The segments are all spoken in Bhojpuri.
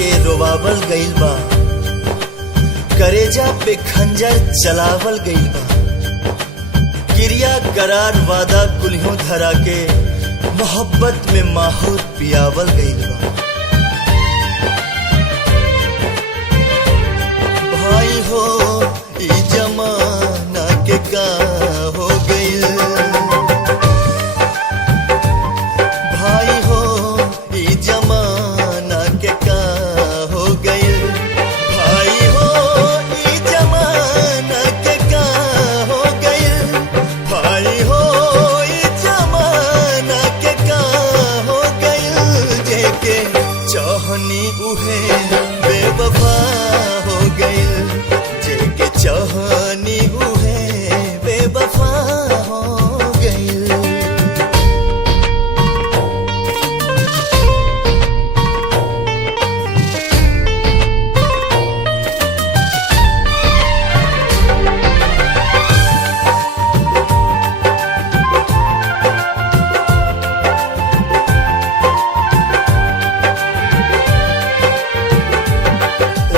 के रोवावल गइल बा, करेजा पे खंजर चलावल गइल बा, क्रिया करार वादा कुल्हों धरा के मोहब्बत में माहौर पियावल गइल बा। भाई हो ई जमाना के का हो गइल, भाई हो ई जमाना के का हो गइल, भाई हो ई जमाना के का हो गइल, भाई हो ई जमाना के का हो गइल, जेके चाहनी उहे बेवफा हो गइल, जेके चाहनी उहे बेवफा हो गइल।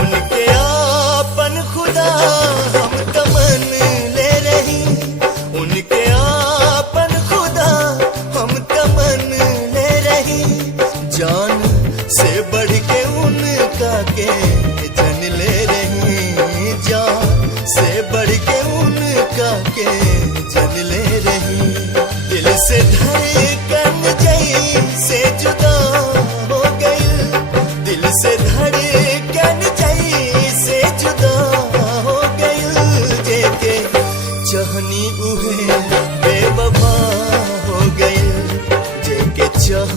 उनके आपन खुदा हम तमन ले रही, उनके आपन खुदा हम तमन ले रही, जान से बढ़ के उनका के जन ले रही, जान से बढ़ के उनका के जन ले रही, दिल से धड़कन जैसे जुदा हो गई, दिल से धड़कन जैसे जुदा हो गई, जेके चाहनी उहे बेवफा हो गई, जेके चाह